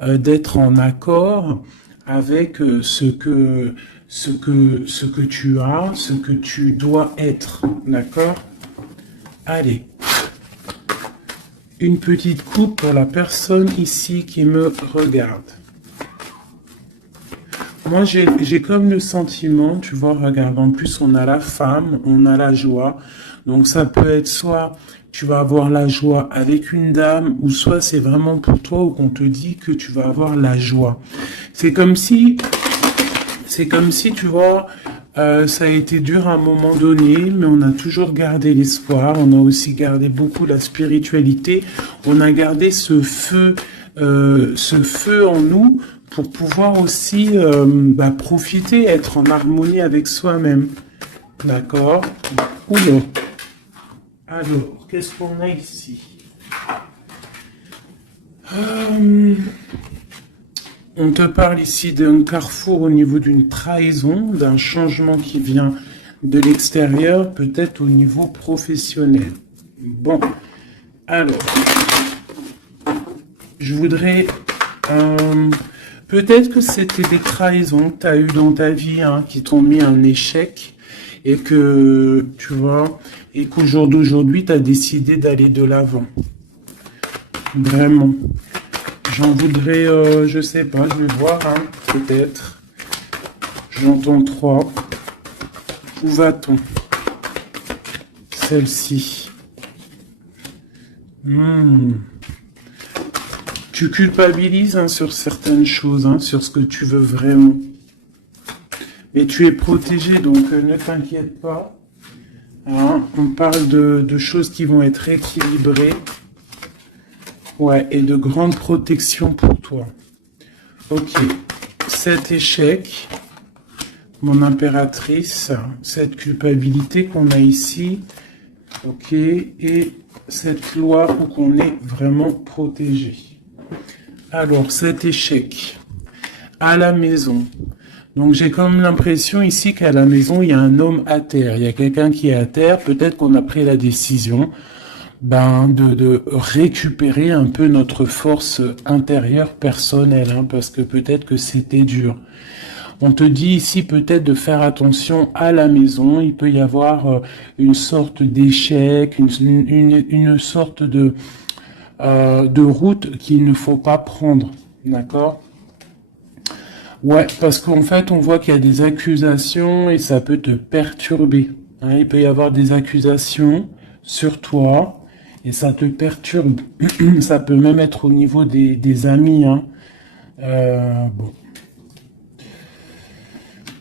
d'être en accord avec ce que tu as, ce que tu dois être, d'accord? Allez, une petite coupe pour la personne ici qui me regarde. Moi, j'ai comme le sentiment, tu vois, regarde, en plus, on a la femme, on a la joie. Donc, ça peut être soit tu vas avoir la joie avec une dame, ou soit c'est vraiment pour toi ou qu'on te dit que tu vas avoir la joie. C'est comme si, tu vois, ça a été dur à un moment donné, mais on a toujours gardé l'espoir. On a aussi gardé beaucoup la spiritualité. On a gardé ce feu en nous pour pouvoir aussi profiter, être en harmonie avec soi-même. D'accord? Oula. Alors, qu'est-ce qu'on a ici? On te parle ici d'un carrefour au niveau d'une trahison, d'un changement qui vient de l'extérieur, peut-être au niveau professionnel. Bon, alors, je voudrais... peut-être que c'était des trahisons que tu as eues dans ta vie, hein, qui t'ont mis un échec, et que, tu vois, et qu'au jour d'aujourd'hui, tu as décidé d'aller de l'avant. Vraiment. J'en voudrais, je sais pas, je vais voir, hein, peut-être. J'entends 3. Où va-t-on? Celle-ci. Tu culpabilises, hein, sur certaines choses, hein, sur ce que tu veux vraiment. Mais tu es protégé, donc ne t'inquiète pas. Hein, on parle de choses qui vont être équilibrées. Ouais, et de grande protection pour toi. Ok, cet échec, mon impératrice, cette culpabilité qu'on a ici, ok, et cette loi où on est vraiment protégé. Alors, cet échec, à la maison. Donc, j'ai comme l'impression ici qu'à la maison, il y a un homme à terre. Il y a quelqu'un qui est à terre. Peut-être qu'on a pris la décision de récupérer un peu notre force intérieure personnelle, hein, parce que peut-être que c'était dur. On te dit ici peut-être de faire attention à la maison. Il peut y avoir une sorte d'échec, une sorte de route qu'il ne faut pas prendre. D'accord? Ouais, parce qu'en fait, on voit qu'il y a des accusations et ça peut te perturber. Hein, il peut y avoir des accusations sur toi et ça te perturbe. Ça peut même être au niveau des amis. Hein. Bon.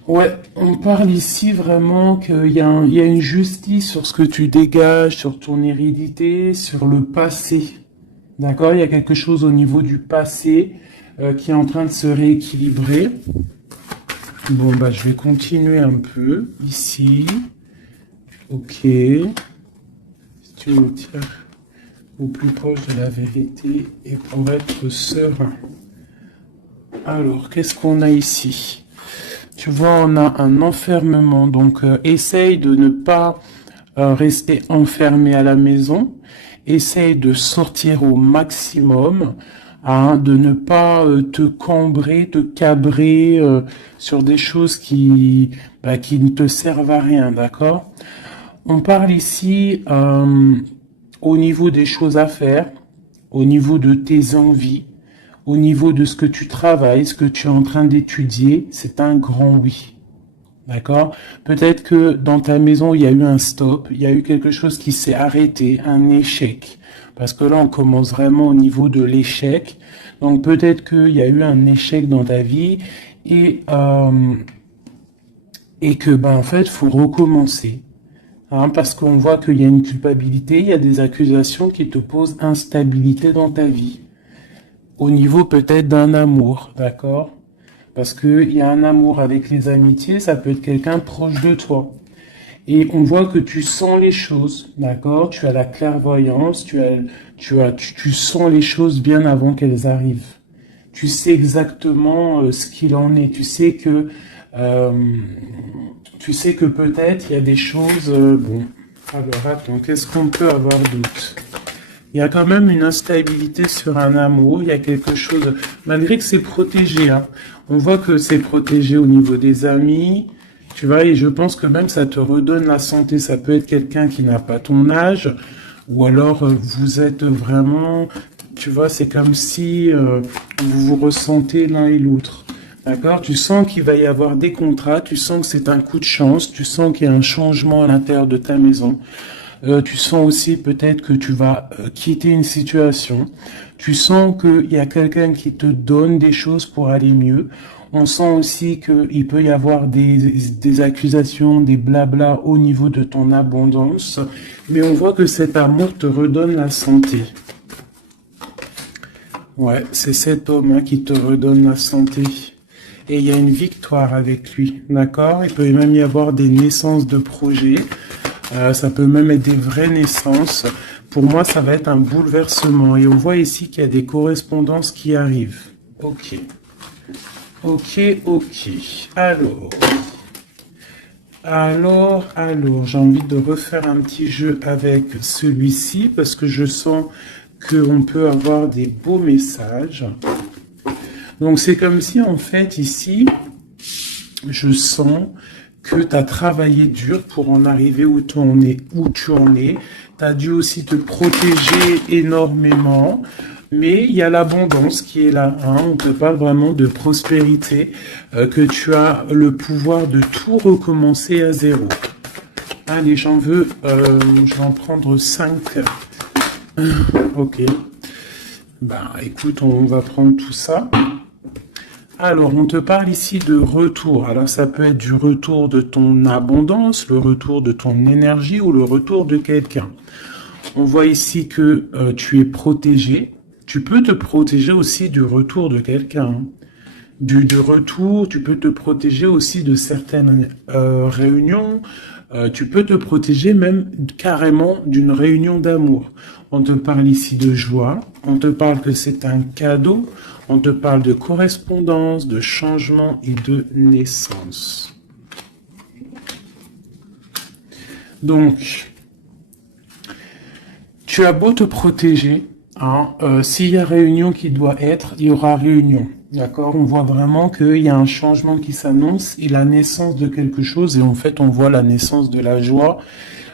Ouais, on parle ici vraiment qu'il y a une justice sur ce que tu dégages, sur ton hérédité, sur le passé. D'accord? Il y a quelque chose au niveau du passé qui est en train de se rééquilibrer. Bon, bah, je vais continuer un peu ici. Ok. Si tu me tiens au plus proche de la vérité et pour être serein. Alors, qu'est-ce qu'on a ici? Tu vois, on a un enfermement. Donc, essaye de ne pas rester enfermé à la maison. Essaye de sortir au maximum. Hein, de ne pas te cambrer, te cabrer sur des choses qui ne te servent à rien, d'accord? On parle ici au niveau des choses à faire, au niveau de tes envies, au niveau de ce que tu travailles, ce que tu es en train d'étudier, c'est un grand oui. D'accord? Peut-être que dans ta maison, il y a eu un stop, il y a eu quelque chose qui s'est arrêté, un échec. Parce que là, on commence vraiment au niveau de l'échec. Donc peut-être qu'il y a eu un échec dans ta vie et que en fait, faut recommencer. Hein, parce qu'on voit qu'il y a une culpabilité, il y a des accusations qui te posent instabilité dans ta vie. Au niveau peut-être d'un amour, d'accord? Parce qu'il y a un amour avec les amitiés, ça peut être quelqu'un proche de toi. Et on voit que tu sens les choses, d'accord? Tu as la clairvoyance, tu sens les choses bien avant qu'elles arrivent. Tu sais exactement ce qu'il en est. Tu sais que peut-être il y a des choses. Bon, alors attends, qu'est-ce qu'on peut avoir d'autre? Il y a quand même une instabilité sur un amour, il y a quelque chose, malgré que c'est protégé, hein. On voit que c'est protégé au niveau des amis, tu vois, et je pense que même ça te redonne la santé. Ça peut être quelqu'un qui n'a pas ton âge, ou alors vous êtes vraiment, tu vois, c'est comme si vous vous ressentez l'un et l'autre. D'accord? Tu sens qu'il va y avoir des contrats, tu sens que c'est un coup de chance, tu sens qu'il y a un changement à l'intérieur de ta maison. Tu sens aussi peut-être que tu vas quitter une situation. Tu sens qu'il y a quelqu'un qui te donne des choses pour aller mieux. On sent aussi qu'il peut y avoir des accusations, des blabla au niveau de ton abondance. Mais on voit que cet amour te redonne la santé. Ouais, c'est cet homme hein, qui te redonne la santé. Et il y a une victoire avec lui, d'accord? Il peut même y avoir des naissances de projets. Ça peut même être des vraies naissances. Pour moi, ça va être un bouleversement. Et on voit ici qu'il y a des correspondances qui arrivent. Ok. Ok, ok. Alors, j'ai envie de refaire un petit jeu avec celui-ci parce que je sens qu'on peut avoir des beaux messages. Donc, c'est comme si, en fait, ici, je sens que tu as travaillé dur pour en arriver où tu en es. Tu as dû aussi te protéger énormément, mais il y a l'abondance qui est là. Hein. On te parle vraiment de prospérité, que tu as le pouvoir de tout recommencer à zéro. Allez, je vais en prendre 5. Ok. Bah, écoute, on va prendre tout ça. Alors, on te parle ici de retour. Alors, ça peut être du retour de ton abondance, le retour de ton énergie ou le retour de quelqu'un. On voit ici que tu es protégé. Tu peux te protéger aussi du retour de quelqu'un. Du retour, tu peux te protéger aussi de certaines réunions. Tu peux te protéger même carrément d'une réunion d'amour. On te parle ici de joie. On te parle que c'est un cadeau. On te parle de correspondance, de changement et de naissance. Donc, tu as beau te protéger, hein, s'il y a réunion qui doit être, il y aura réunion. D'accord? On voit vraiment qu'il y a un changement qui s'annonce et la naissance de quelque chose. Et en fait, on voit la naissance de la joie.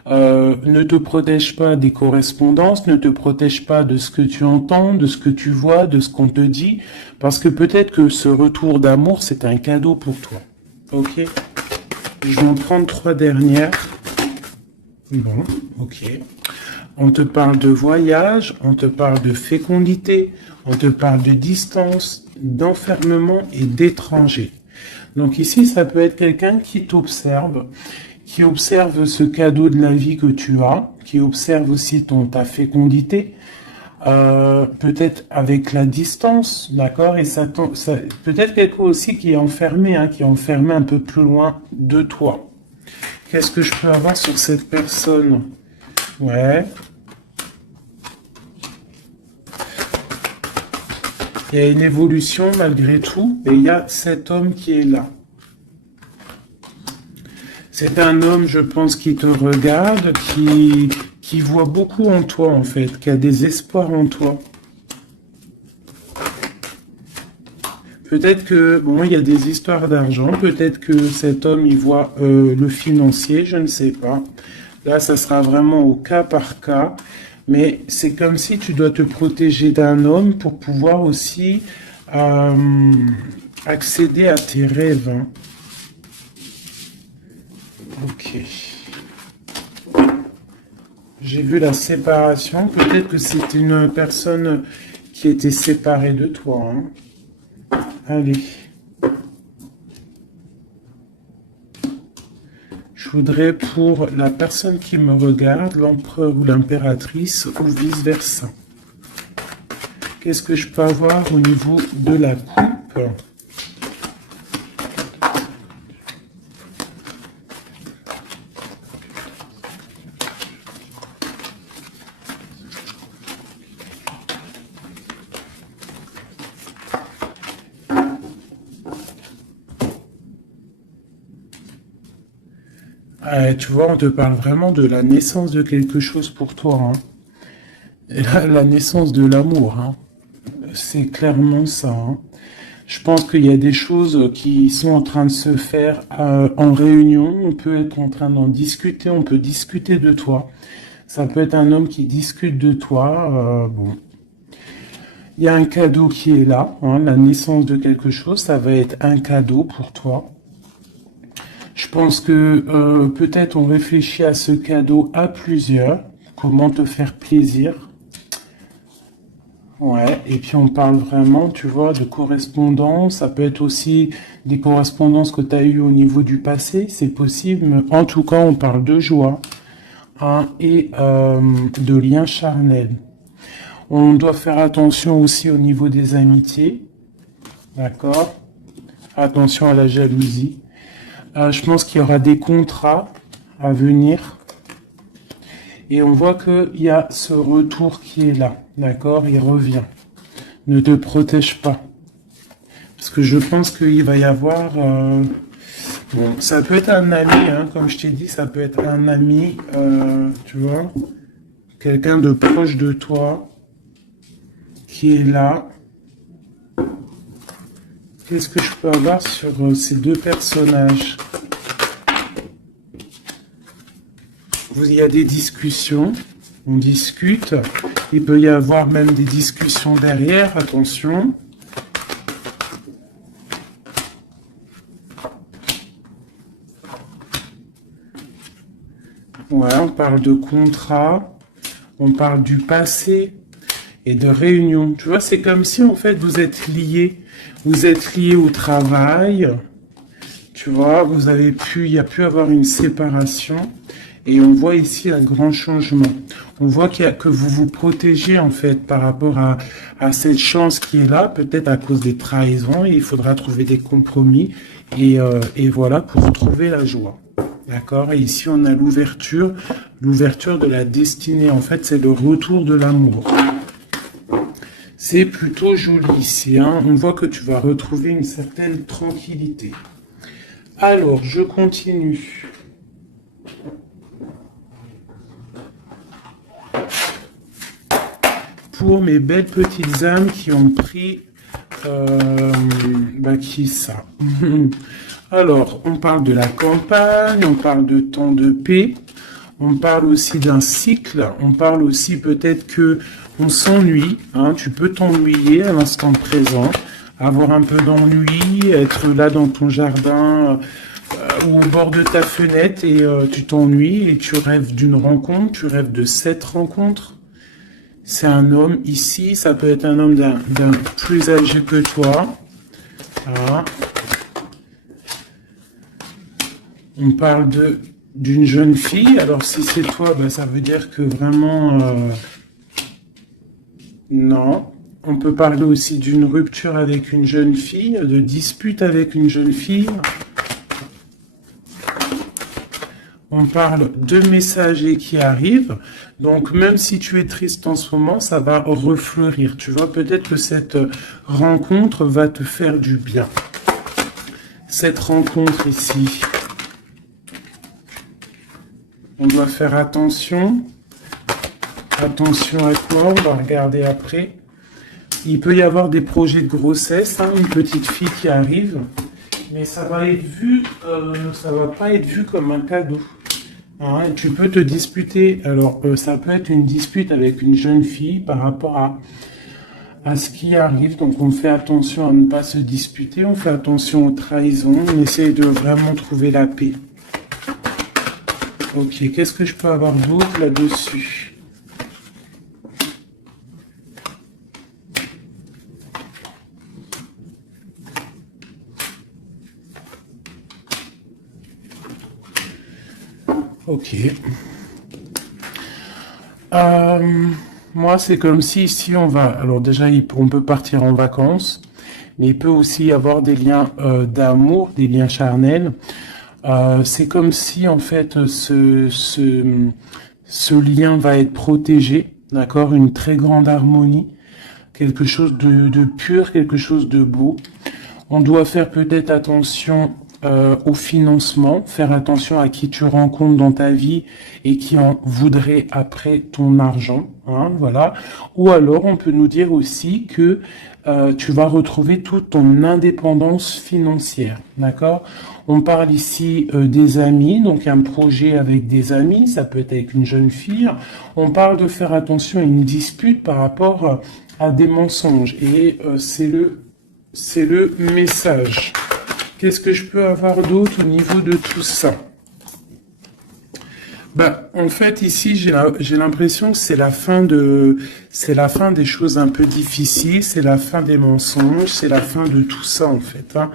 Ne te protège pas des correspondances, ne te protège pas de ce que tu entends, de ce que tu vois, de ce qu'on te dit, parce que peut-être que ce retour d'amour, c'est un cadeau pour toi. Ok? Je vais en prendre 3 dernières. Bon, ok. On te parle de voyage, on te parle de fécondité, on te parle de distance, d'enfermement et d'étranger. Donc ici, ça peut être quelqu'un qui t'observe, qui observe ce cadeau de la vie que tu as, qui observe aussi ta fécondité, peut-être avec la distance, d'accord, et ça peut-être quelqu'un aussi qui est enfermé, hein, qui est enfermé un peu plus loin de toi. Qu'est-ce que je peux avoir sur cette personne? Ouais. Il y a une évolution malgré tout, et il y a cet homme qui est là. C'est un homme, je pense, qui te regarde, qui voit beaucoup en toi, en fait, qui a des espoirs en toi. Peut-être que, bon, il y a des histoires d'argent, peut-être que cet homme, il voit le financier, je ne sais pas. Là, ça sera vraiment au cas par cas, mais c'est comme si tu dois te protéger d'un homme pour pouvoir aussi accéder à tes rêves. Hein. Ok. J'ai vu la séparation. Peut-être que c'est une personne qui était séparée de toi. Hein. Allez. Je voudrais pour la personne qui me regarde, l'empereur ou l'impératrice, ou vice-versa. Qu'est-ce que je peux avoir au niveau de la coupe ? Tu vois, on te parle vraiment de la naissance de quelque chose pour toi. Hein. la naissance de l'amour, hein. C'est clairement ça, hein. Je pense qu'il y a des choses qui sont en train de se faire en réunion. On peut être en train d'en discuter, on peut discuter de toi. Ça peut être un homme qui discute de toi. Bon, il y a un cadeau qui est là, hein, la naissance de quelque chose, ça va être un cadeau pour toi. Je pense que peut-être on réfléchit à ce cadeau à plusieurs. Comment te faire plaisir. Ouais, et puis on parle vraiment, tu vois, de correspondance. Ça peut être aussi des correspondances que tu as eues au niveau du passé, c'est possible. Mais en tout cas, on parle de joie, hein, et de liens charnels. On doit faire attention aussi au niveau des amitiés, d'accord? Attention à la jalousie. Je pense qu'il y aura des contrats à venir. Et on voit qu'il y a ce retour qui est là, d'accord? Il revient. Ne te protège pas. Parce que je pense qu'il va y avoir... bon, ça peut être un ami, hein, comme je t'ai dit, ça peut être un ami, tu vois? Quelqu'un de proche de toi qui est là. Qu'est-ce que je peux avoir sur ces deux personnages? Il y a des discussions, on discute. Il peut y avoir même des discussions derrière, attention. Ouais, on parle de contrat, on parle du passé et de réunion. Tu vois, c'est comme si en fait vous êtes liés. Vous êtes liés au travail. Tu vois, il y a pu avoir une séparation. Et on voit ici un grand changement. On voit que vous vous protégez en fait par rapport à cette chance qui est là, peut-être à cause des trahisons. Et il faudra trouver des compromis et voilà pour trouver la joie. D'accord? Et ici on a l'ouverture de la destinée. En fait, c'est le retour de l'amour. C'est plutôt joli ici, hein. On voit que tu vas retrouver une certaine tranquillité. Alors, je continue. Pour mes belles petites âmes qui ont pris... qui ça? Alors, on parle de la campagne, on parle de temps de paix, on parle aussi d'un cycle, on parle aussi peut-être que on s'ennuie, hein, tu peux t'ennuyer à l'instant présent, avoir un peu d'ennui, être là dans ton jardin ou au bord de ta fenêtre et tu t'ennuies et tu rêves d'une rencontre, tu rêves de cette rencontre. C'est un homme ici, ça peut être un homme d'un plus âgé que toi. Voilà. On parle d'une jeune fille. Alors si c'est toi, ben, ça veut dire que vraiment... non. On peut parler aussi d'une rupture avec une jeune fille, de dispute avec une jeune fille. On parle de messagers qui arrivent. Donc, même si tu es triste en ce moment, ça va refleurir. Tu vois, peut-être que cette rencontre va te faire du bien. Cette rencontre ici. On doit faire attention. Attention à quoi? On va regarder après. Il peut y avoir des projets de grossesse, hein, une petite fille qui arrive. Mais ça va être vu, ça va pas être vu comme un cadeau. Hein, tu peux te disputer. Alors, ça peut être une dispute avec une jeune fille par rapport à ce qui arrive. Donc, on fait attention à ne pas se disputer. On fait attention aux trahisons. On essaie de vraiment trouver la paix. Ok, qu'est-ce que je peux avoir d'autre là-dessus? Ok. Moi, c'est comme si ici on va... Alors déjà, on peut partir en vacances, mais il peut aussi y avoir des liens d'amour, des liens charnels. C'est comme si en fait ce lien va être protégé, d'accord? Une très grande harmonie, quelque chose de pur, quelque chose de beau. On doit faire peut-être attention au financement, faire attention à qui tu rencontres dans ta vie et qui en voudrait après ton argent, hein, voilà. Ou alors on peut nous dire aussi que tu vas retrouver toute ton indépendance financière, d'accord? On parle ici des amis, donc un projet avec des amis, ça peut être avec une jeune fille. On parle de faire attention à une dispute par rapport à des mensonges et c'est le message. Qu'est-ce que je peux avoir d'autre au niveau de tout ça? Bah, en fait, ici, j'ai l'impression que c'est la fin des choses un peu difficiles, c'est la fin des mensonges, c'est la fin de tout ça, en fait, hein.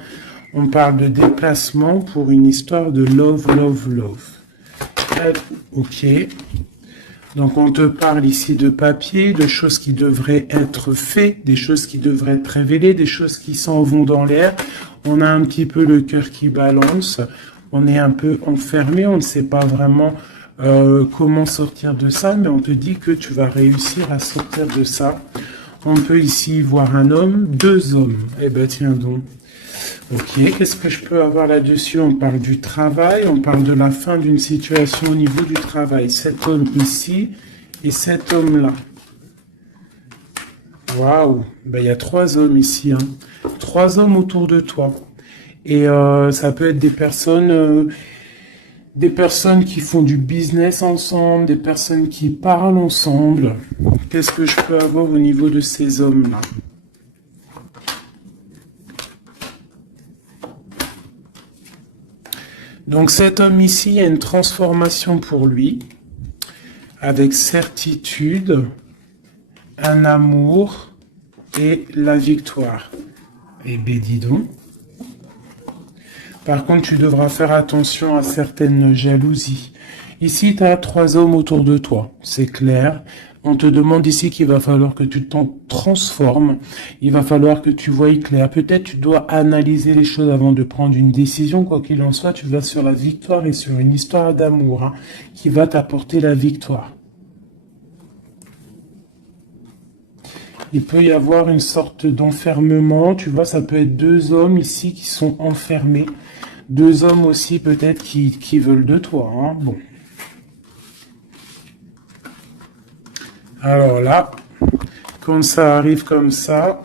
On parle de déplacement pour une histoire de love, love, love. Ok. Donc, on te parle ici de papier, de choses qui devraient être faites, des choses qui devraient être révélées, des choses qui s'en vont dans l'air. On a un petit peu le cœur qui balance. On est un peu enfermé, on ne sait pas vraiment comment sortir de ça, mais on te dit que tu vas réussir à sortir de ça. On peut ici voir un homme, deux hommes. Eh ben tiens donc. Ok, qu'est-ce que je peux avoir là-dessus? On parle du travail, on parle de la fin d'une situation au niveau du travail. Cet homme ici et cet homme-là. Waouh, ben, il y a trois hommes ici, hein. Trois hommes autour de toi. Et ça peut être des personnes qui font du business ensemble, des personnes qui parlent ensemble. Qu'est-ce que je peux avoir au niveau de ces hommes-là? Donc cet homme ici, il y a une transformation pour lui, avec certitude, un amour et la victoire. Eh bien, dis donc. Par contre, tu devras faire attention à certaines jalousies. Ici, tu as trois hommes autour de toi, c'est clair. On te demande ici qu'il va falloir que tu t'en transformes. Il va falloir que tu voies clair. Peut-être tu dois analyser les choses avant de prendre une décision. Quoi qu'il en soit, tu vas sur la victoire et sur une histoire d'amour, hein, qui va t'apporter la victoire. Il peut y avoir une sorte d'enfermement. Tu vois, ça peut être deux hommes ici qui sont enfermés. Deux hommes aussi peut-être qui veulent de toi, hein. Bon. Alors là, quand ça arrive comme ça,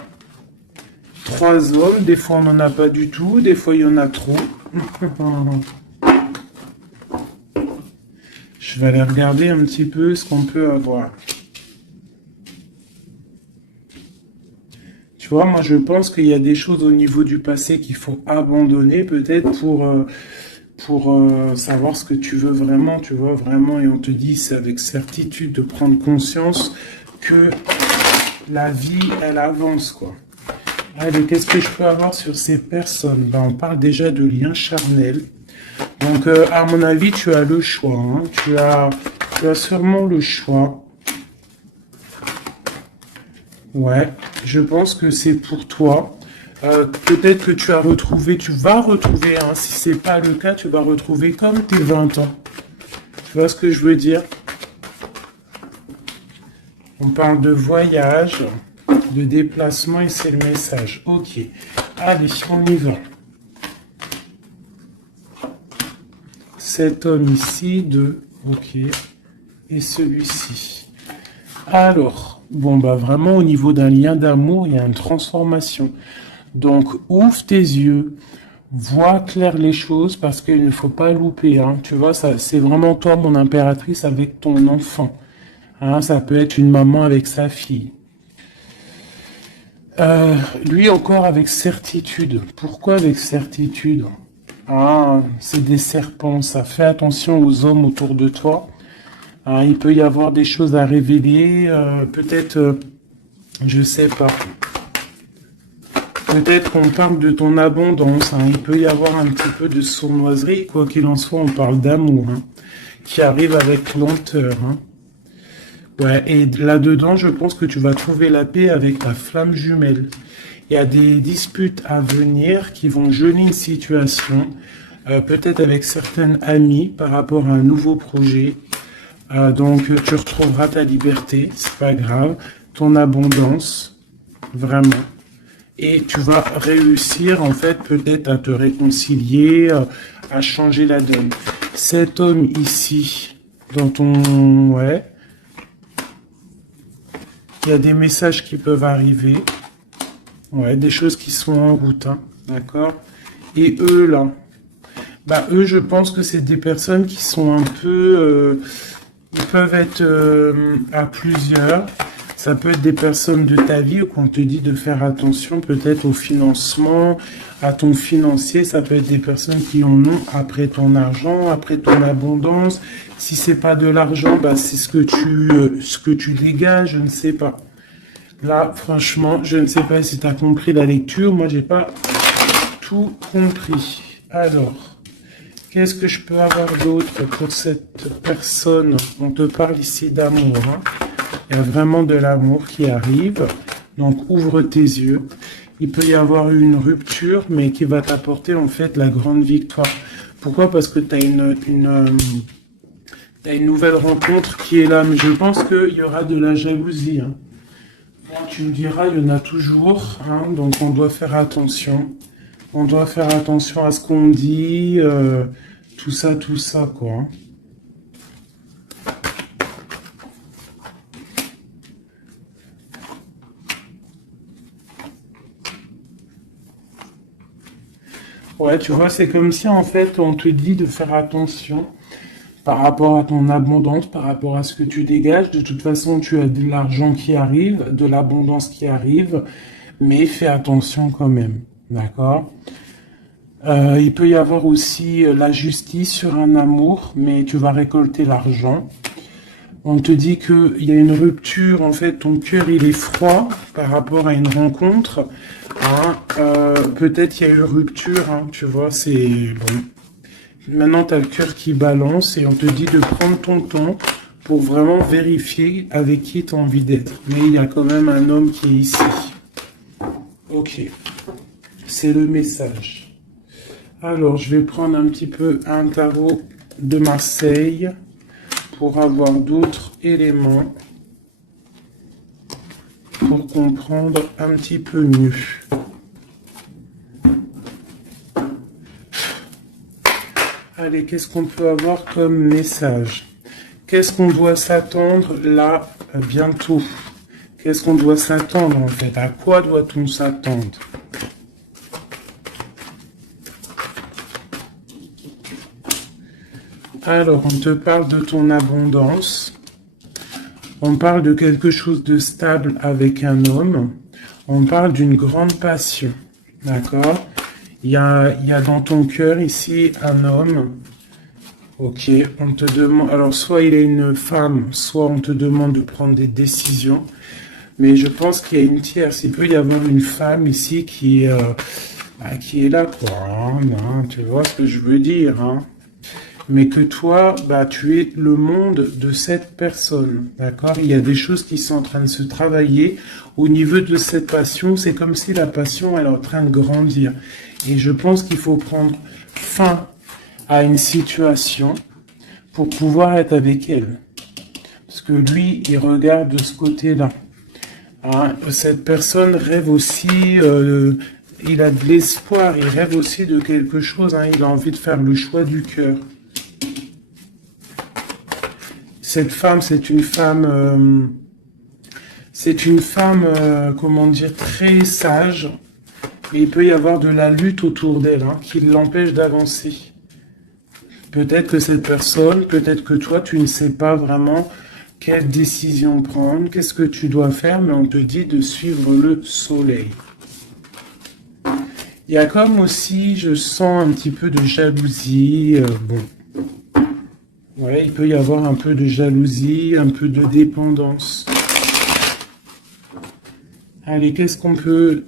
trois hommes, des fois on n'en a pas du tout, des fois il y en a trop. Je vais aller regarder un petit peu ce qu'on peut avoir. Tu vois, moi je pense qu'il y a des choses au niveau du passé qu'il faut abandonner peut-être pour savoir ce que tu veux vraiment, tu vois, vraiment, et on te dit, c'est avec certitude de prendre conscience que la vie, elle avance, quoi. Allez, qu'est-ce que je peux avoir sur ces personnes? Ben, on parle déjà de liens charnels. Donc, à mon avis, tu as le choix, hein. Tu as sûrement le choix. Ouais, je pense que c'est pour toi. Peut-être que tu vas retrouver, hein, si c'est pas le cas, tu vas retrouver comme tes 20 ans. Tu vois ce que je veux dire? On parle de voyage, de déplacement et c'est le message. Ok, allez, on y va. Cet homme ici, deux, ok, et celui-ci. Alors, bon, bah vraiment au niveau d'un lien d'amour, il y a une transformation. Donc, ouvre tes yeux, vois clair les choses parce qu'il ne faut pas louper, hein. Tu vois, ça, c'est vraiment toi, mon impératrice, avec ton enfant. Hein, ça peut être une maman avec sa fille. Lui encore avec certitude. Pourquoi avec certitude? Ah, c'est des serpents, ça. Fais attention aux hommes autour de toi. Ah, il peut y avoir des choses à révéler, peut-être, je sais pas. Peut-être qu'on parle de ton abondance, hein. Il peut y avoir un petit peu de sournoiserie, quoi qu'il en soit, on parle d'amour, hein, qui arrive avec lenteur, hein. Ouais, et là-dedans, je pense que tu vas trouver la paix avec ta flamme jumelle. Il y a des disputes à venir qui vont geler une situation, peut-être avec certaines amies par rapport à un nouveau projet. Donc, tu retrouveras ta liberté, c'est pas grave, ton abondance, vraiment. et tu vas réussir en fait peut-être à te réconcilier, à changer la donne. Cet homme ici, dans ton... Ouais. Il y a des messages qui peuvent arriver. Ouais, des choses qui sont en route, hein, d'accord? Et eux, là, bah, eux, je pense que c'est des personnes qui sont un peu... ils peuvent être à plusieurs. Ça peut être des personnes de ta vie où on te dit de faire attention peut-être au financement, à ton financier. Ça peut être des personnes qui en ont après ton argent, après ton abondance. Si c'est pas de l'argent, bah, c'est ce que tu dégages, je ne sais pas. Là, franchement, je ne sais pas si tu as compris la lecture. Moi, j'ai pas tout compris. Alors, qu'est-ce que je peux avoir d'autre pour cette personne? On te parle ici d'amour. Hein. Il y a vraiment de l'amour qui arrive. Donc, ouvre tes yeux. Il peut y avoir une rupture, mais qui va t'apporter en fait la grande victoire. Pourquoi? Parce que tu as t'as une nouvelle rencontre qui est là. Mais je pense qu'il y aura de la jalousie. Hein. Bon, tu me diras, il y en a toujours. Hein, donc, on doit faire attention. On doit faire attention à ce qu'on dit. Tout ça, quoi. Hein. Ouais, tu vois, c'est comme si en fait on te dit de faire attention par rapport à ton abondance, par rapport à ce que tu dégages. De toute façon, tu as de l'argent qui arrive, de l'abondance qui arrive, mais fais attention quand même, d'accord? Il peut y avoir aussi la justice sur un amour, mais tu vas récolter l'argent. On te dit qu'il y a une rupture, en fait, ton cœur il est froid par rapport à une rencontre. Hein, peut-être il y a eu rupture, hein, tu vois, c'est bon. Maintenant, tu as le cœur qui balance et on te dit de prendre ton temps pour vraiment vérifier avec qui tu as envie d'être. Mais il y a quand même un homme qui est ici. Ok, c'est le message. Alors, je vais prendre un petit peu un tarot de Marseille pour avoir d'autres éléments pour comprendre un petit peu mieux. Allez, qu'est-ce qu'on peut avoir comme message? Qu'est-ce qu'on doit s'attendre là bientôt? Qu'est-ce qu'on doit s'attendre en fait? À quoi doit-on s'attendre? Alors, on te parle de ton abondance. On parle de quelque chose de stable avec un homme. On parle d'une grande passion. D'accord? Il y a dans ton cœur ici un homme. Ok, on te demande... Alors, soit il est une femme, soit on te demande de prendre des décisions. Mais je pense qu'il y a une tierce. Il peut y avoir une femme ici qui est là, quoi. Hein, tu vois ce que je veux dire, hein? Mais que toi, bah, tu es le monde de cette personne, d'accord? Il y a des choses qui sont en train de se travailler au niveau de cette passion. C'est comme si la passion, elle est en train de grandir. Et je pense qu'il faut prendre fin à une situation pour pouvoir être avec elle. Parce que lui, il regarde de ce côté-là. Hein, cette personne rêve aussi, il a de l'espoir, il rêve aussi de quelque chose. Hein, il a envie de faire le choix du cœur. Cette femme, c'est une femme, comment dire, très sage. Et il peut y avoir de la lutte autour d'elle, hein, qui l'empêche d'avancer. Peut-être que cette personne, peut-être que toi, tu ne sais pas vraiment quelle décision prendre, qu'est-ce que tu dois faire, mais on te dit de suivre le soleil. Il y a comme aussi, je sens un petit peu de jalousie, bon. Ouais, il peut y avoir un peu de jalousie, un peu de dépendance. Allez, qu'est-ce qu'on peut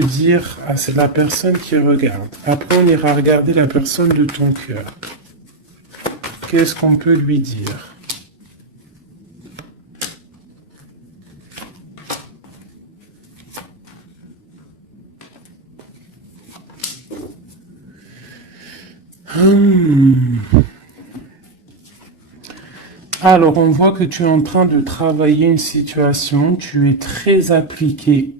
dire à la personne qui regarde? Après, on ira regarder la personne de ton cœur. Qu'est-ce qu'on peut lui dire? Alors, on voit que tu es en train de travailler une situation, tu es très appliqué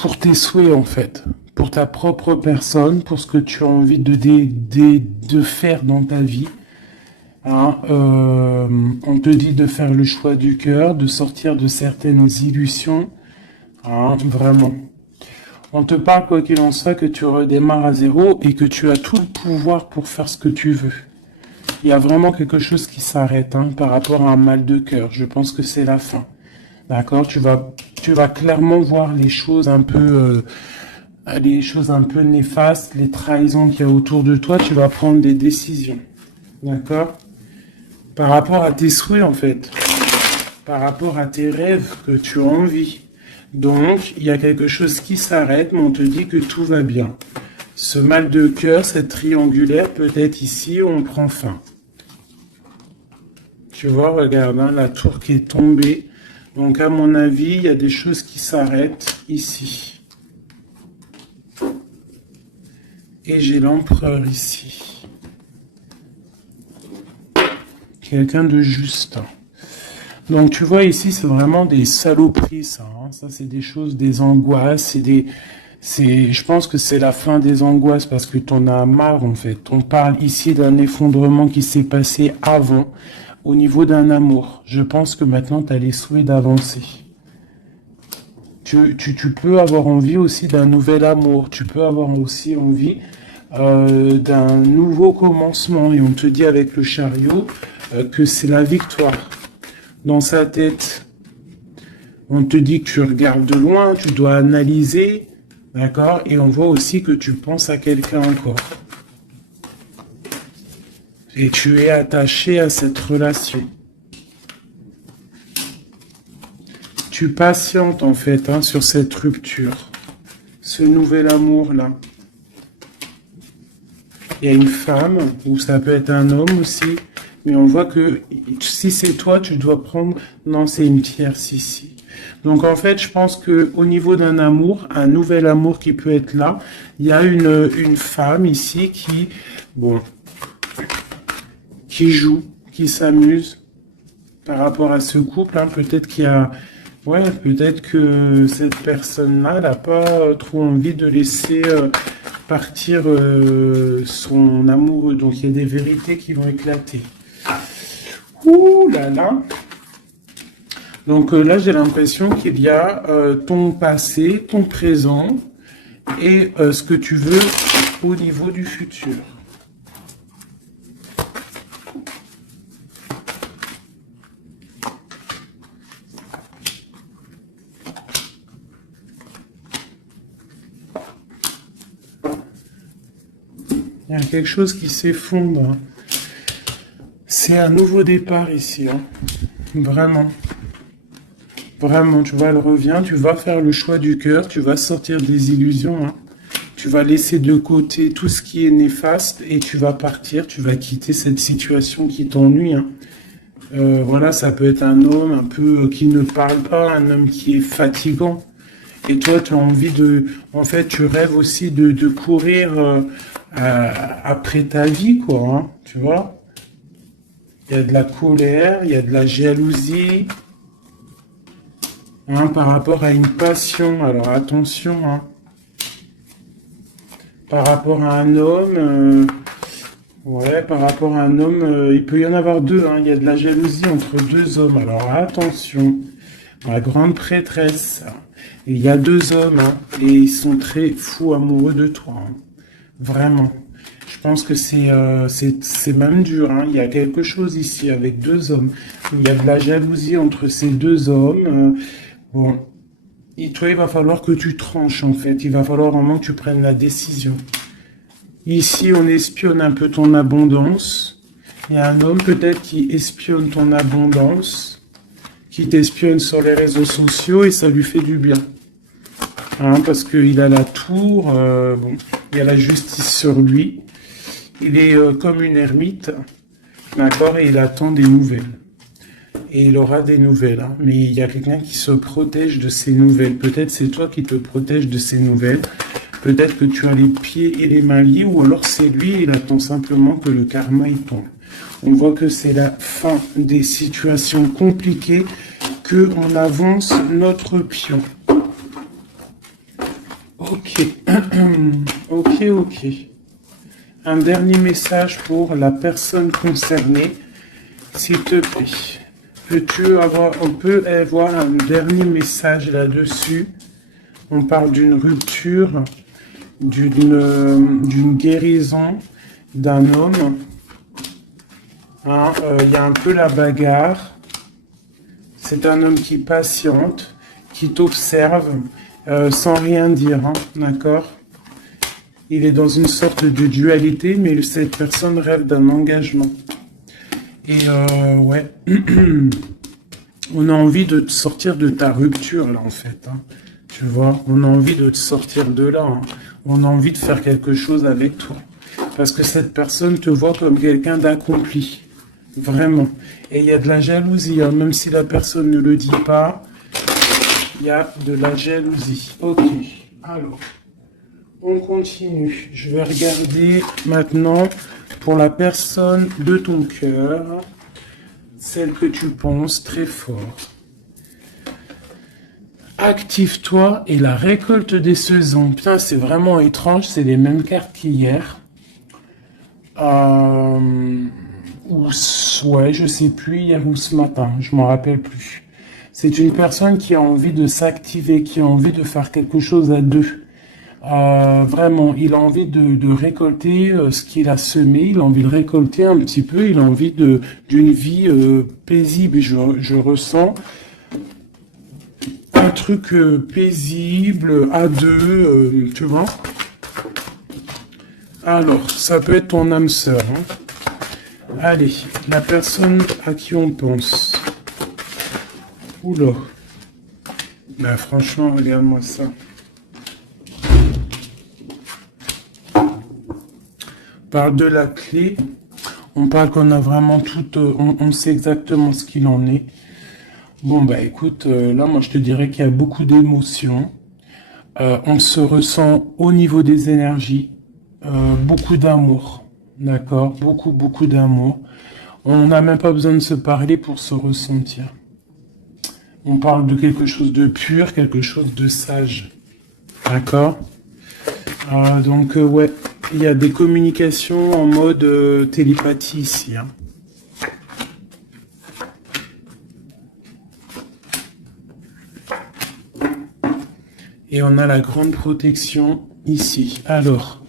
pour tes souhaits, en fait. Pour ta propre personne, pour ce que tu as envie de faire dans ta vie. Hein, on te dit de faire le choix du cœur, de sortir de certaines illusions. Hein, vraiment. On te parle, quoi qu'il en soit, que tu redémarres à zéro et que tu as tout le pouvoir pour faire ce que tu veux. Il y a vraiment quelque chose qui s'arrête par rapport à un mal de cœur. Je pense que c'est la fin. D'accord? Tu vas clairement voir les choses un peu néfastes, les trahisons qu'il y a autour de toi. Tu vas prendre des décisions. D'accord? Par rapport à tes souhaits, en fait. Par rapport à tes rêves que tu as envie. Donc, il y a quelque chose qui s'arrête, mais on te dit que tout va bien. Ce mal de cœur, cette triangulaire, peut-être ici, on prend fin. Tu vois, regarde, la tour qui est tombée. Donc, à mon avis, il y a des choses qui s'arrêtent ici. Et j'ai l'empereur ici. Quelqu'un de juste. Donc, tu vois, ici, c'est vraiment des saloperies, ça. Ça, c'est des choses, des angoisses, je pense que c'est la fin des angoisses parce que t'en as marre, en fait. On parle ici d'un effondrement qui s'est passé avant, au niveau d'un amour. Je pense que maintenant, tu as les souhaits d'avancer. Tu peux avoir envie aussi d'un nouvel amour. Tu peux avoir aussi envie d'un nouveau commencement. Et on te dit avec le chariot que c'est la victoire. Dans sa tête, on te dit que tu regardes de loin, tu dois analyser, d'accord? Et on voit aussi que tu penses à quelqu'un encore. Et tu es attaché à cette relation. Tu patientes en fait sur cette rupture, ce nouvel amour-là. Il y a une femme, ou ça peut être un homme aussi, mais on voit que si c'est toi, tu dois prendre... Non, c'est une tierce ici. Donc en fait, je pense que au niveau d'un amour, un nouvel amour qui peut être là, il y a une femme ici qui joue, qui s'amuse par rapport à ce couple. Peut-être qu'il y a... Ouais, peut-être que cette personne-là n'a pas trop envie de laisser partir son amoureux. Donc il y a des vérités qui vont éclater. Ouh là là. Donc là, j'ai l'impression qu'il y a ton passé, ton présent et ce que tu veux au niveau du futur. Il y a quelque chose qui s'effondre. C'est un nouveau départ ici. Vraiment. Vraiment, tu vois, elle revient. Tu vas faire le choix du cœur. Tu vas sortir des illusions. Tu vas laisser de côté tout ce qui est néfaste et tu vas partir. Tu vas quitter cette situation qui t'ennuie. Voilà, ça peut être un homme un peu qui ne parle pas, un homme qui est fatigant. Et toi, tu as envie de... En fait, tu rêves aussi de courir après ta vie, quoi. Tu vois? Il y a de la colère, il y a de la jalousie. Par rapport à une passion. Alors, attention. Par rapport à un homme... par rapport à un homme, il peut y en avoir deux. Il y a de la jalousie entre deux hommes. Alors, attention. La grande prêtresse... Il y a deux hommes, et ils sont très fous amoureux de toi. Vraiment. Je pense que c'est même dur. Il y a quelque chose ici avec deux hommes. Il y a de la jalousie entre ces deux hommes. Et toi, il va falloir que tu tranches, en fait. Il va falloir vraiment que tu prennes la décision. Ici, on espionne un peu ton abondance. Il y a un homme peut-être qui espionne ton abondance, qui t'espionne sur les réseaux sociaux et ça lui fait du bien. Parce qu'il a la tour, il y a la justice sur lui. Il est comme une ermite, d'accord, et il attend des nouvelles. Et il aura des nouvelles, mais il y a quelqu'un qui se protège de ces nouvelles. Peut-être c'est toi qui te protèges de ces nouvelles. Peut-être que tu as les pieds et les mains liés, ou alors c'est lui, il attend simplement que le karma y tombe. On voit que c'est la fin des situations compliquées, qu'on avance notre pion. Ok. Ok. Un dernier message pour la personne concernée, s'il te plaît. On peut avoir un dernier message là-dessus. On parle d'une rupture, d'une guérison d'un homme. Hein, y a un peu la bagarre. C'est un homme qui patiente, qui t'observe sans rien dire, hein, d'accord? Il est dans une sorte de dualité, mais cette personne rêve d'un engagement. Et ouais, on a envie de te sortir de ta rupture, là, en fait. Hein. Tu vois, on a envie de te sortir de là. Hein. On a envie de faire quelque chose avec toi. Parce que cette personne te voit comme quelqu'un d'accompli. Vraiment. Et il y a de la jalousie, hein. Même si la personne ne le dit pas, il y a de la jalousie. Ok, alors, on continue. Je vais regarder maintenant pour la personne de ton cœur, celle que tu penses très fort. Active-toi et la récolte des saisons. Putain, c'est vraiment étrange, c'est les mêmes cartes qu'hier. Ouais, je sais plus, hier ou ce matin, je m'en rappelle plus. C'est une personne qui a envie de s'activer, qui a envie de faire quelque chose à deux. Vraiment, il a envie de récolter ce qu'il a semé, il a envie de récolter un petit peu, il a envie d'une vie paisible. Et je ressens un truc paisible à deux, tu vois. Alors, ça peut être ton âme sœur. Hein. Allez, la personne à qui on pense. Oula. Ben franchement, regarde-moi ça. On parle de la clé. On parle qu'on a vraiment tout... on sait exactement ce qu'il en est. Bon, bah écoute, là, moi, je te dirais qu'il y a beaucoup d'émotions. On se ressent au niveau des énergies. Beaucoup d'amour. D'accord? Beaucoup d'amour. On n'a même pas besoin de se parler pour se ressentir. On parle de quelque chose de pur, quelque chose de sage. D'accord? Donc, ouais, il y a des communications en mode télépathie ici. Hein. Et on a la grande protection ici. Alors,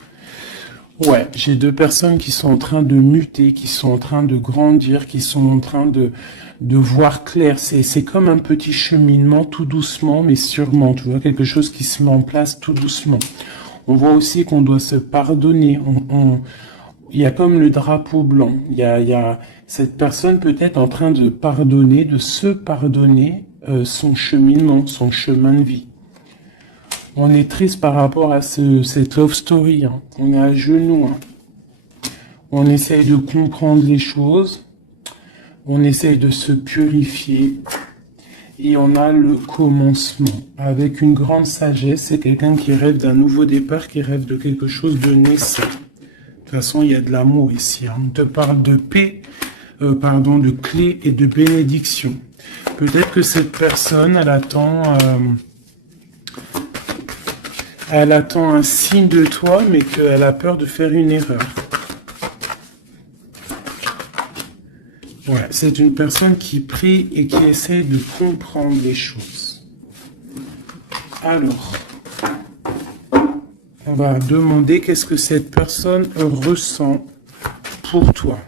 ouais, j'ai deux personnes qui sont en train de muter, qui sont en train de grandir, qui sont en train de voir clair. C'est comme un petit cheminement, tout doucement, mais sûrement. Tu vois, quelque chose qui se met en place tout doucement. On voit aussi qu'on doit se pardonner. Il y a comme le drapeau blanc. Il y a cette personne peut-être en train de pardonner, de se pardonner son cheminement, son chemin de vie. On est triste par rapport à cette love story. Hein. On est à genoux. Hein. On essaye de comprendre les choses. On essaye de se purifier. Et on a le commencement. Avec une grande sagesse, c'est quelqu'un qui rêve d'un nouveau départ, qui rêve de quelque chose de naissant. De toute façon, il y a de l'amour ici. Hein. On te parle de paix, de clé et de bénédiction. Peut-être que cette personne, elle attend un signe de toi, mais qu'elle a peur de faire une erreur. Ouais, c'est une personne qui prie et qui essaie de comprendre les choses. Alors, on va demander qu'est-ce que cette personne ressent pour toi.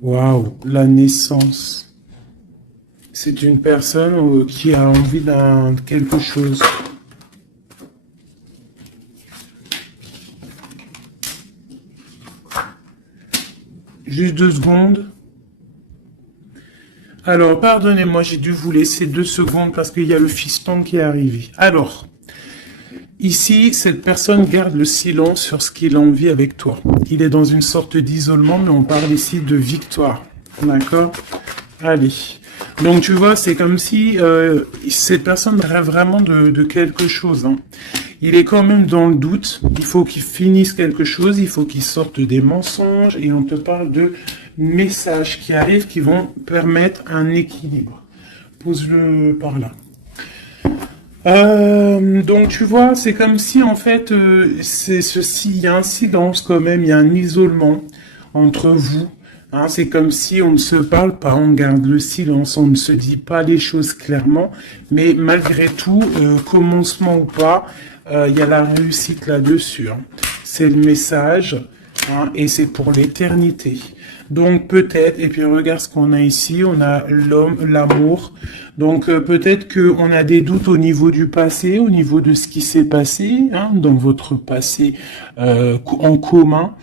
Waouh, la naissance. C'est une personne qui a envie d'un quelque chose. Juste 2 secondes. Alors, pardonnez-moi, j'ai dû vous laisser 2 secondes parce qu'il y a le fiston qui est arrivé. Alors, ici, cette personne garde le silence sur ce qu'il a envie avec toi. Il est dans une sorte d'isolement, mais on parle ici de victoire. D'accord? Allez. Donc, tu vois, c'est comme si cette personne rêve vraiment de quelque chose. Hein. Il est quand même dans le doute. Il faut qu'il finisse quelque chose. Il faut qu'il sorte des mensonges. Et on te parle de messages qui arrivent qui vont permettre un équilibre. Pose-le par là. Donc tu vois, c'est comme si en fait, c'est ceci, il y a un silence quand même, il y a un isolement entre vous. Hein, c'est comme si on ne se parle pas, on garde le silence, on ne se dit pas les choses clairement, mais malgré tout, commencement ou pas, il y a la réussite là-dessus. Hein. C'est le message, hein, et c'est pour l'éternité. Donc peut-être, et puis regarde ce qu'on a ici, on a l'homme, l'amour. Donc peut-être qu'on a des doutes au niveau du passé, au niveau de ce qui s'est passé, hein, dans votre passé en commun.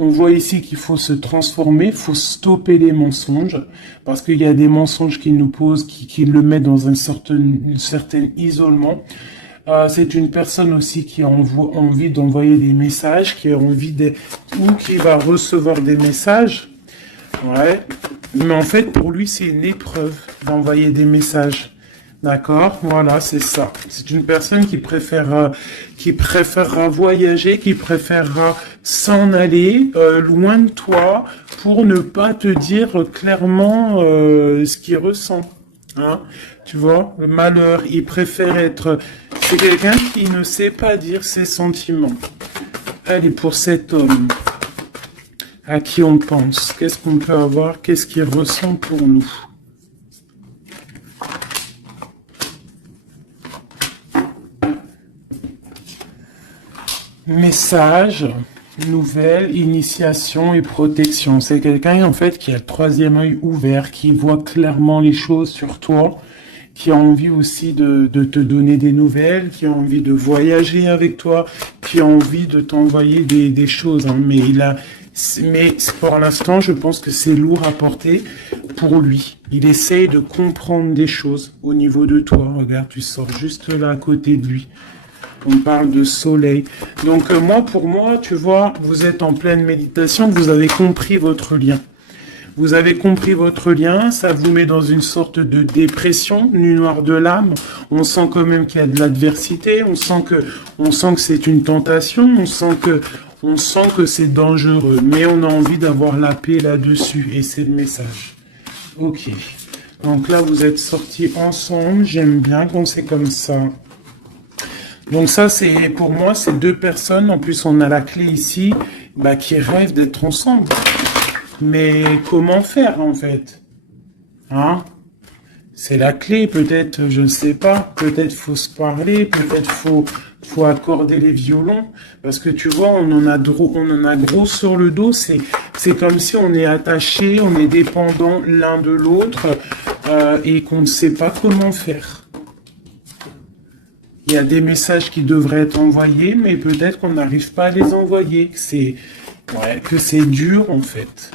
On voit ici qu'il faut se transformer, il faut stopper les mensonges, parce qu'il y a des mensonges qui nous posent, qui le mettent dans un certain isolement. C'est une personne aussi qui a envie d'envoyer des messages, qui a envie de, ou qui va recevoir des messages. Ouais. Mais en fait, pour lui, c'est une épreuve d'envoyer des messages. D'accord? Voilà, c'est ça. C'est une personne qui préférera voyager, qui préférera s'en aller loin de toi pour ne pas te dire clairement ce qu'il ressent. Hein? Tu vois, le malheur, il préfère être... C'est quelqu'un qui ne sait pas dire ses sentiments. Allez, pour cet homme, à qui on pense, qu'est-ce qu'on peut avoir, qu'est-ce qu'il ressent pour nous? Message, nouvelle, initiation et protection. C'est quelqu'un en fait qui a le troisième œil ouvert, qui voit clairement les choses sur toi, qui a envie aussi de te donner des nouvelles, qui a envie de voyager avec toi, qui a envie de t'envoyer des choses. Hein. Mais pour l'instant, je pense que c'est lourd à porter pour lui. Il essaye de comprendre des choses au niveau de toi. Regarde, tu sors juste là à côté de lui. On parle de soleil. Donc pour moi, tu vois, vous êtes en pleine méditation, vous avez compris votre lien. Vous avez compris votre lien, ça vous met dans une sorte de dépression, nuit noire de l'âme. On sent quand même qu'il y a de l'adversité, on sent que c'est une tentation, on sent que c'est dangereux, mais on a envie d'avoir la paix là-dessus, et c'est le message. Ok. Donc là, vous êtes sortis ensemble, j'aime bien quand c'est comme ça. Donc ça, c'est pour moi, c'est deux personnes. En plus, on a la clé ici, qui rêvent d'être ensemble. Mais comment faire en fait? Hein? C'est la clé, peut-être, je ne sais pas. Peut-être faut se parler, peut-être faut accorder les violons, parce que tu vois, on en a gros sur le dos. C'est comme si on est attaché, on est dépendant l'un de l'autre et qu'on ne sait pas comment faire. Il y a des messages qui devraient être envoyés, mais peut-être qu'on n'arrive pas à les envoyer, que c'est dur en fait.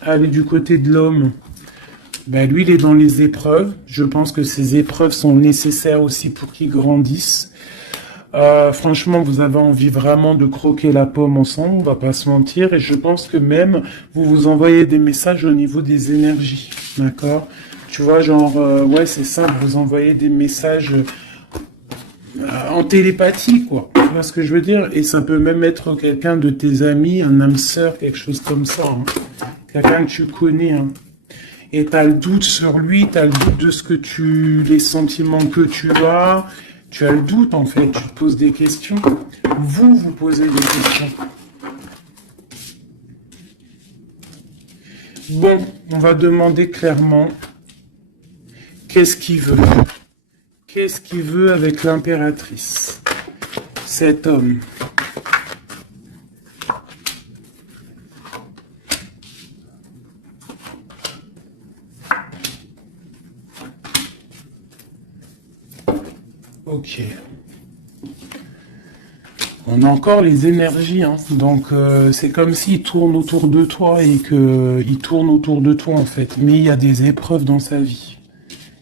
Allez, du côté de l'homme, lui, il est dans les épreuves. Je pense que ces épreuves sont nécessaires aussi pour qu'il grandisse. Franchement, vous avez envie vraiment de croquer la pomme ensemble, on va pas se mentir, et je pense que même vous vous envoyez des messages au niveau des énergies, d'accord? Tu vois, genre, ouais, c'est ça, vous envoyez des messages en télépathie, quoi. Tu vois ce que je veux dire? Et ça peut même être quelqu'un de tes amis, un âme sœur, quelque chose comme ça, hein. Quelqu'un que tu connais, hein. Et tu as le doute sur lui, tu as le doute de les sentiments que tu as. Tu as le doute, en fait. Tu te poses des questions. Vous posez des questions. Bon, on va demander clairement qu'est-ce qu'il veut. Qu'est-ce qu'il veut avec l'impératrice? Cet homme. Ok. On a encore les énergies, hein. Donc c'est comme s'il tourne autour de toi et qu'il tourne autour de toi en fait. Mais il y a des épreuves dans sa vie.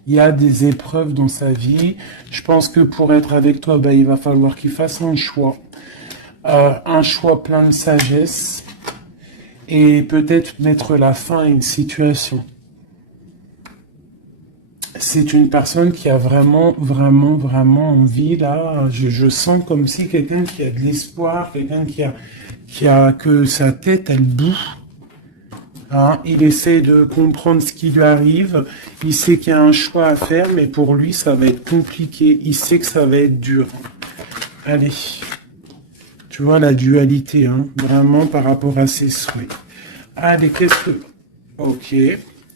Il y a des épreuves dans sa vie. Je pense que pour être avec toi, il va falloir qu'il fasse un choix plein de sagesse et peut-être mettre la fin à une situation. C'est une personne qui a vraiment, vraiment, vraiment envie, là. Je sens comme si quelqu'un qui a de l'espoir, quelqu'un que sa tête, elle boue. Hein, il essaie de comprendre ce qui lui arrive. Il sait qu'il y a un choix à faire, mais pour lui, ça va être compliqué. Il sait que ça va être dur. Allez. Tu vois la dualité, hein, vraiment par rapport à ses souhaits. Allez, qu'est-ce que... Ok.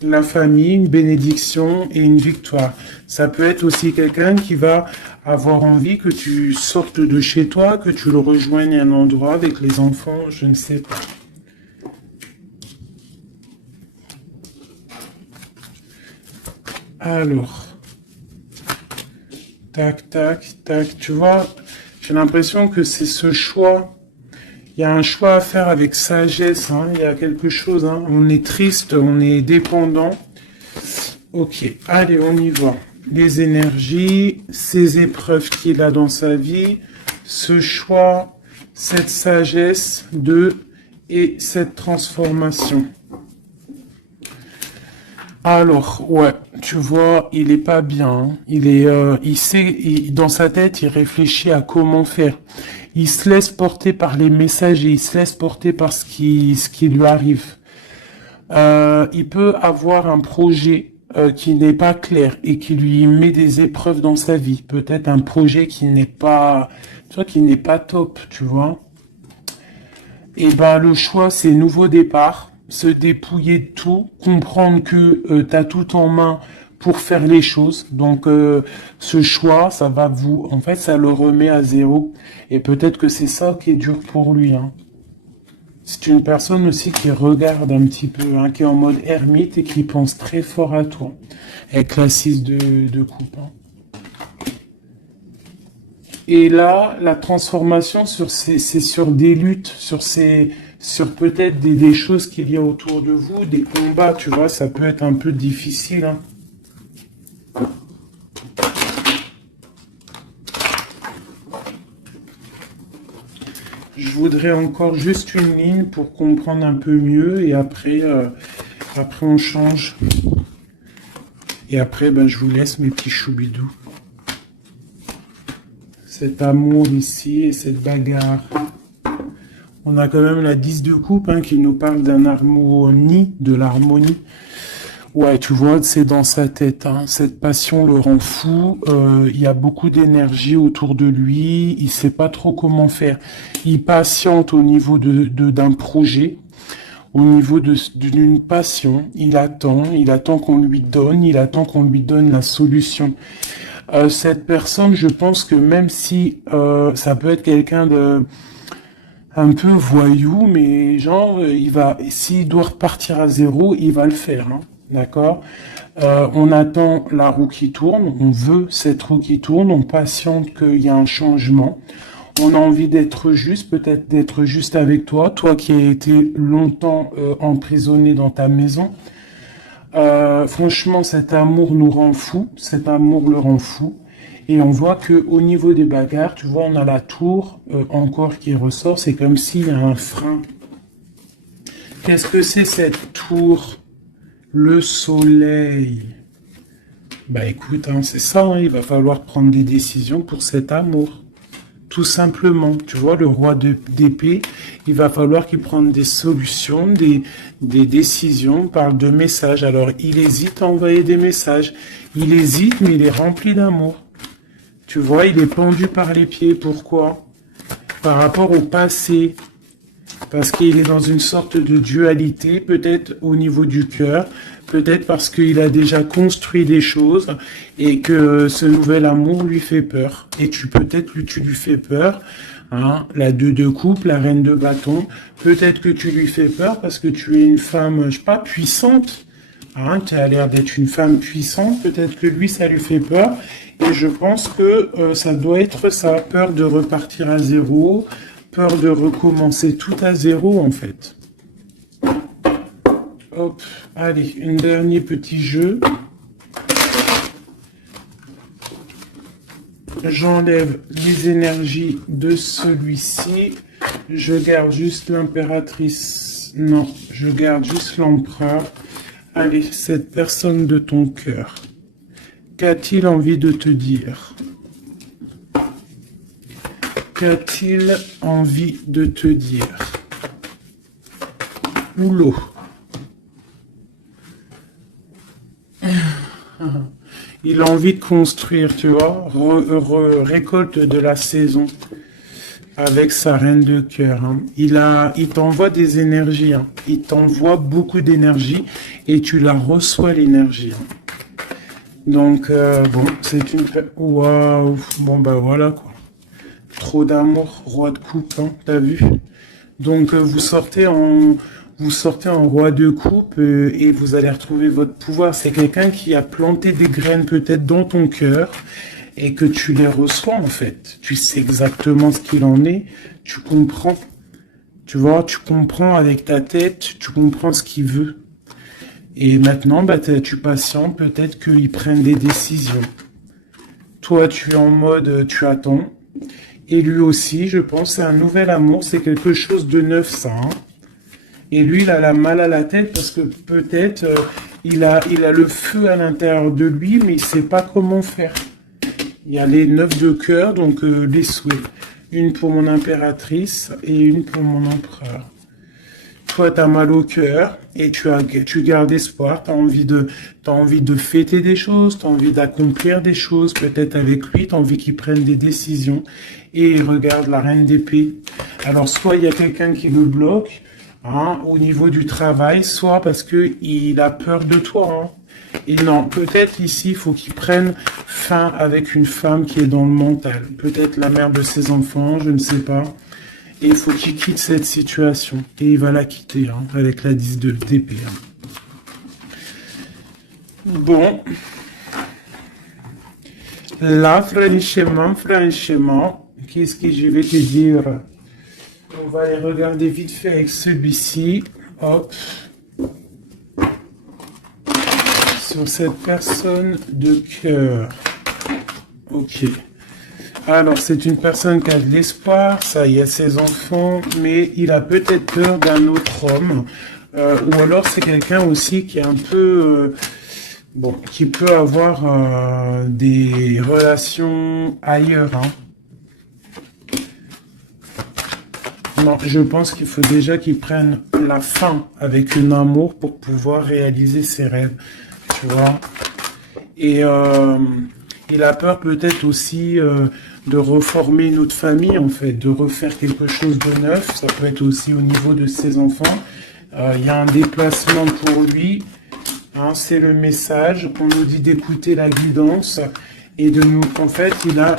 La famille, une bénédiction et une victoire. Ça peut être aussi quelqu'un qui va avoir envie que tu sortes de chez toi, que tu le rejoignes à un endroit avec les enfants, je ne sais pas. Alors, tac, tac, tac, tu vois, j'ai l'impression que c'est ce choix. Il y a un choix à faire avec sagesse, hein. Il y a quelque chose, hein. On est triste, on est dépendant. Ok, allez, on y va. Les énergies, ces épreuves qu'il a dans sa vie, ce choix, cette sagesse et cette transformation. Alors, ouais, tu vois, il est pas bien, hein. Il sait, dans sa tête, il réfléchit à comment faire. Il se laisse porter par les messages et il se laisse porter par ce qui lui arrive. Il peut avoir un projet qui n'est pas clair et qui lui met des épreuves dans sa vie. Peut-être un projet qui n'est pas, tu vois, qui n'est pas top, tu vois. Et ben le choix, c'est nouveau départ, se dépouiller de tout, comprendre que tu as tout en main pour faire les choses. Donc ce choix, ça va en fait, ça le remet à zéro. Et peut-être que c'est ça qui est dur pour lui, hein. C'est une personne aussi qui regarde un petit peu, hein, qui est en mode ermite et qui pense très fort à toi. Avec la 6 de coupe, hein. Et là, la transformation c'est sur des luttes, sur peut-être des choses qu'il y a autour de vous, des combats, tu vois, ça peut être un peu difficile, hein. Je voudrais encore juste une ligne pour comprendre un peu mieux et après on change. Et après, ben, je vous laisse mes petits choubidous. Cet amour ici et cette bagarre. On a quand même la 10 de coupe, hein, qui nous parle d'un harmonie, de l'harmonie. Ouais, tu vois, c'est dans sa tête, hein. Cette passion le rend fou. Il y a beaucoup d'énergie autour de lui. Il sait pas trop comment faire. Il patiente au niveau d'un projet, au niveau d'une passion. Il attend qu'on lui donne. Il attend qu'on lui donne la solution. Cette personne, je pense que même si ça peut être quelqu'un de un peu voyou, mais genre, s'il doit repartir à zéro, il va le faire, hein. D'accord? On attend la roue qui tourne, on veut cette roue qui tourne, on patiente qu'il y a un changement. On a envie d'être juste, peut-être d'être juste avec toi, toi qui as été longtemps emprisonné dans ta maison. Franchement, cet amour nous rend fou, cet amour le rend fou. Et on voit que au niveau des bagarres, tu vois, on a la tour encore qui ressort, c'est comme s'il y a un frein. Qu'est-ce que c'est cette tour? Le soleil. Bah écoute, hein, c'est ça, hein, il va falloir prendre des décisions pour cet amour. Tout simplement, tu vois, le roi d'épée, il va falloir qu'il prenne des solutions, des décisions, on parle de messages. Alors, il hésite à envoyer des messages. Il hésite, mais il est rempli d'amour. Tu vois, il est pendu par les pieds. Pourquoi? Par rapport au passé. Parce qu'il est dans une sorte de dualité, peut-être au niveau du cœur, peut-être parce qu'il a déjà construit des choses et que ce nouvel amour lui fait peur. Et peut-être que tu lui fais peur, hein, la 2 de coupe, la reine de bâton, peut-être que tu lui fais peur parce que tu es une femme, je sais pas, puissante, hein, tu as l'air d'être une femme puissante, peut-être que lui ça lui fait peur. Et je pense que ça doit être ça, peur de repartir à zéro, peur de recommencer tout à zéro, en fait. Hop, allez, un dernier petit jeu. J'enlève les énergies de celui-ci. Je garde juste l'impératrice. Non, je garde juste l'empereur. Allez, cette personne de ton cœur. Qu'a-t-il envie de te dire? Qu'a-t-il envie de te dire? Oulot. Il a envie de construire, tu vois, récolte de la saison avec sa reine de cœur. Hein. Il t'envoie des énergies. Hein. Il t'envoie beaucoup d'énergie et tu la reçois l'énergie. Hein. Donc, bon, c'est une... Waouh. Bon, bah voilà, quoi. Trop d'amour, roi de coupe, hein, t'as vu? Donc, vous sortez en roi de coupe et vous allez retrouver votre pouvoir. C'est quelqu'un qui a planté des graines peut-être dans ton cœur et que tu les reçois, en fait. Tu sais exactement ce qu'il en est. Tu comprends. Tu vois, tu comprends avec ta tête, tu comprends ce qu'il veut. Et maintenant, bah, tu patientes, peut-être qu'ils prennent des décisions. Toi, tu es en mode, tu attends. Et lui aussi, je pense, c'est un nouvel amour, c'est quelque chose de neuf, ça. Hein. Et lui, il a la mal à la tête parce que peut-être il a le feu à l'intérieur de lui, mais il sait pas comment faire. Il y a les 9 de cœur, donc les souhaits. Une pour mon impératrice et une pour mon empereur. Toi, tu as mal au cœur et tu gardes espoir, t'as envie de fêter des choses, tu as envie d'accomplir des choses, peut-être avec lui, tu as envie qu'il prenne des décisions. Et regarde la reine d'épée. Alors, soit il y a quelqu'un qui le bloque hein, au niveau du travail, soit parce qu'il a peur de toi. Hein. Et non, peut-être ici, il faut qu'il prenne fin avec une femme qui est dans le mental. Peut-être la mère de ses enfants, je ne sais pas. Et il faut qu'il quitte cette situation. Et il va la quitter, hein, avec la 10 d'épée. Hein. Bon. Là, franchement, qu'est-ce que je vais te dire? On va aller regarder vite fait avec celui-ci. Hop. Sur cette personne de cœur. Ok. Alors, c'est une personne qui a de l'espoir, ça y est, ses enfants, mais il a peut-être peur d'un autre homme. Ou alors, c'est quelqu'un aussi qui est un peu... bon, qui peut avoir des relations ailleurs. Hein. Non, je pense qu'il faut déjà qu'il prenne la fin avec un amour pour pouvoir réaliser ses rêves. Tu vois. Et il a peur peut-être aussi de reformer notre famille, en fait, de refaire quelque chose de neuf. Ça peut être aussi au niveau de ses enfants. Il y a un déplacement pour lui. Hein, c'est le message qu'on nous dit d'écouter la guidance et de nous. En fait, il a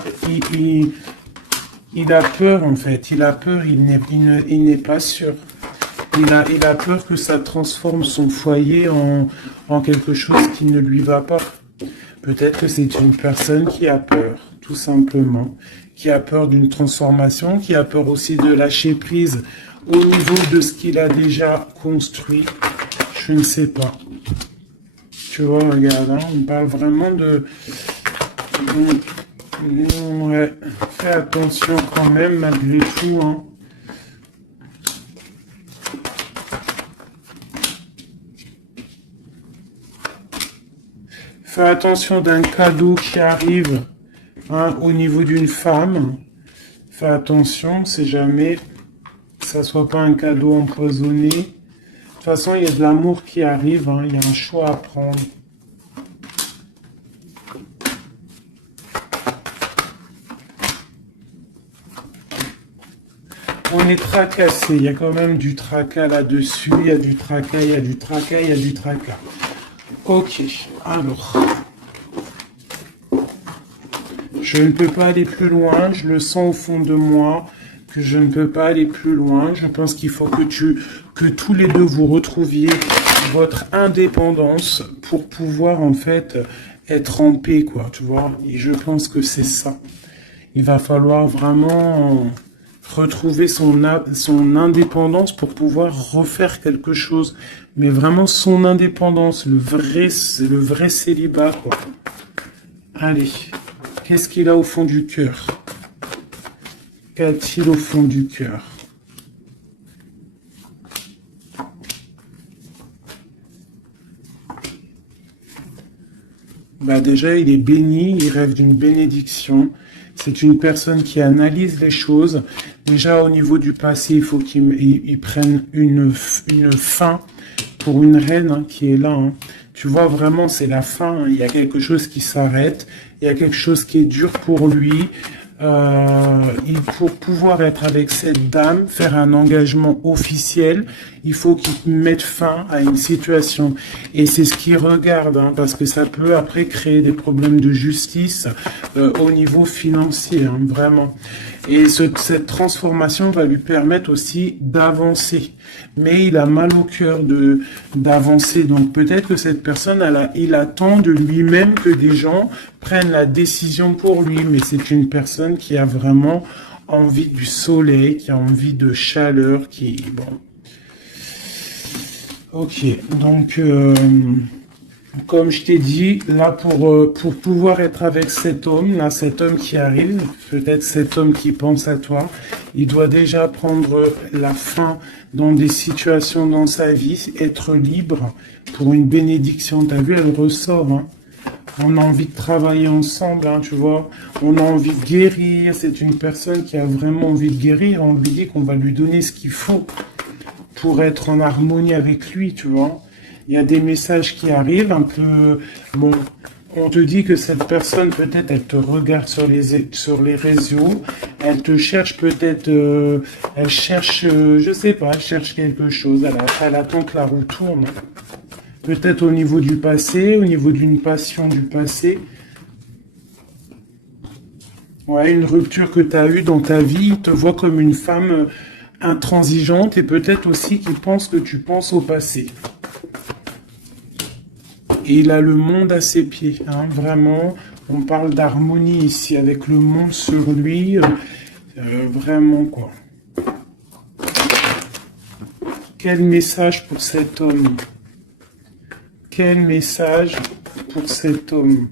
peur, en fait. Il a peur, il n'est pas sûr. Il a peur que ça transforme son foyer en quelque chose qui ne lui va pas. Peut-être que c'est une personne qui a peur, tout simplement. Qui a peur d'une transformation, qui a peur aussi de lâcher prise au niveau de ce qu'il a déjà construit. Je ne sais pas. Tu vois, regarde, hein, on parle vraiment de... Ouais, fais attention quand même, malgré tout, hein. Fais attention d'un cadeau qui arrive hein, au niveau d'une femme. Fais attention, c'est jamais que ça soit pas un cadeau empoisonné. De toute façon, il y a de l'amour qui arrive, hein, il y a un choix à prendre. On est tracassé, il y a quand même du tracas là-dessus, il y a du tracas, il y a du tracas, il y a du tracas. Ok, alors. Je ne peux pas aller plus loin, je le sens au fond de moi, que je ne peux pas aller plus loin. Je pense qu'il faut que tous les deux vous retrouviez votre indépendance pour pouvoir en fait être en paix, quoi, tu vois. Et je pense que c'est ça. Il va falloir vraiment retrouver son indépendance pour pouvoir refaire quelque chose. Mais vraiment son indépendance, le vrai célibat, quoi. Allez, qu'est-ce qu'il a au fond du cœur? Qu'a-t-il au fond du cœur? Bah déjà, il est béni, il rêve d'une bénédiction. C'est une personne qui analyse les choses. Déjà, au niveau du passé, il faut qu'il prenne une fin pour une reine hein, qui est là. Hein. Tu vois, vraiment, c'est la fin. Il y a quelque chose qui s'arrête. Il y a quelque chose qui est dur pour lui. Il faut pouvoir être avec cette dame, faire un engagement officiel. Il faut qu'il mette fin à une situation. Et c'est ce qu'il regarde, hein, parce que ça peut après créer des problèmes de justice au niveau financier, hein, vraiment. Et cette transformation va lui permettre aussi d'avancer. Mais il a mal au cœur d'avancer. Donc peut-être que cette personne, il attend de lui-même que des gens prennent la décision pour lui. Mais c'est une personne qui a vraiment envie du soleil, qui a envie de chaleur, bon. Ok, donc comme je t'ai dit, là pour pouvoir être avec cet homme qui arrive, peut-être cet homme qui pense à toi, il doit déjà prendre la fin dans des situations dans sa vie, être libre pour une bénédiction. T'as vu, elle ressort, hein. On a envie de travailler ensemble, hein, tu vois. On a envie de guérir. C'est une personne qui a vraiment envie de guérir. On lui dit qu'on va lui donner ce qu'il faut pour être en harmonie avec lui, tu vois. Il y a des messages qui arrivent un peu... Bon, on te dit que cette personne, peut-être, elle te regarde sur les réseaux. Elle te cherche peut-être... elle cherche, je sais pas, elle cherche quelque chose. Elle attend que la roue tourne. Peut-être au niveau du passé, au niveau d'une passion du passé. Ouais, une rupture que tu as eue dans ta vie, il te voit comme une femme intransigeante et peut-être aussi qu'il pense que tu penses au passé. Et il a le monde à ses pieds, hein, vraiment. On parle d'harmonie ici avec le monde sur lui. Vraiment, quoi. Quel message pour cet homme? Quel message pour cet homme?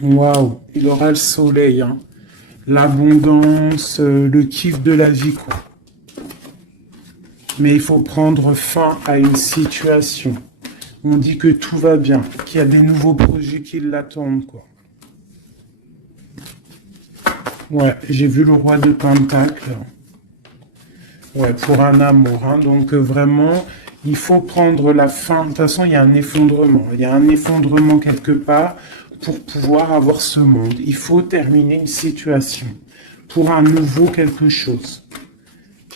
Waouh, il aura le soleil, hein. L'abondance, le kiff de la vie, quoi. Mais il faut prendre fin à une situation. On dit que tout va bien, qu'il y a des nouveaux projets qui l'attendent, quoi. Ouais, j'ai vu le roi de Pentacle. Ouais, pour un amour, hein. Donc vraiment, il faut prendre la fin. De toute façon, il y a un effondrement. Il y a un effondrement quelque part pour pouvoir avoir ce monde. Il faut terminer une situation pour un nouveau quelque chose.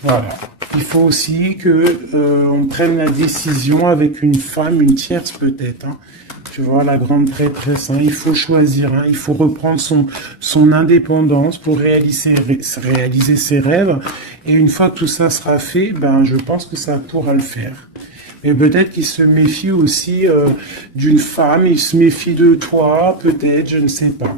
Voilà. Il faut aussi que on prenne la décision avec une femme, une tierce peut-être. Hein. Tu vois, la grande prêtresse. Hein. Il faut choisir. Hein. Il faut reprendre son indépendance pour réaliser ses rêves. Et une fois que tout ça sera fait, ben je pense que ça pourra le faire. Mais peut-être qu'il se méfie aussi d'une femme. Il se méfie de toi, peut-être, je ne sais pas.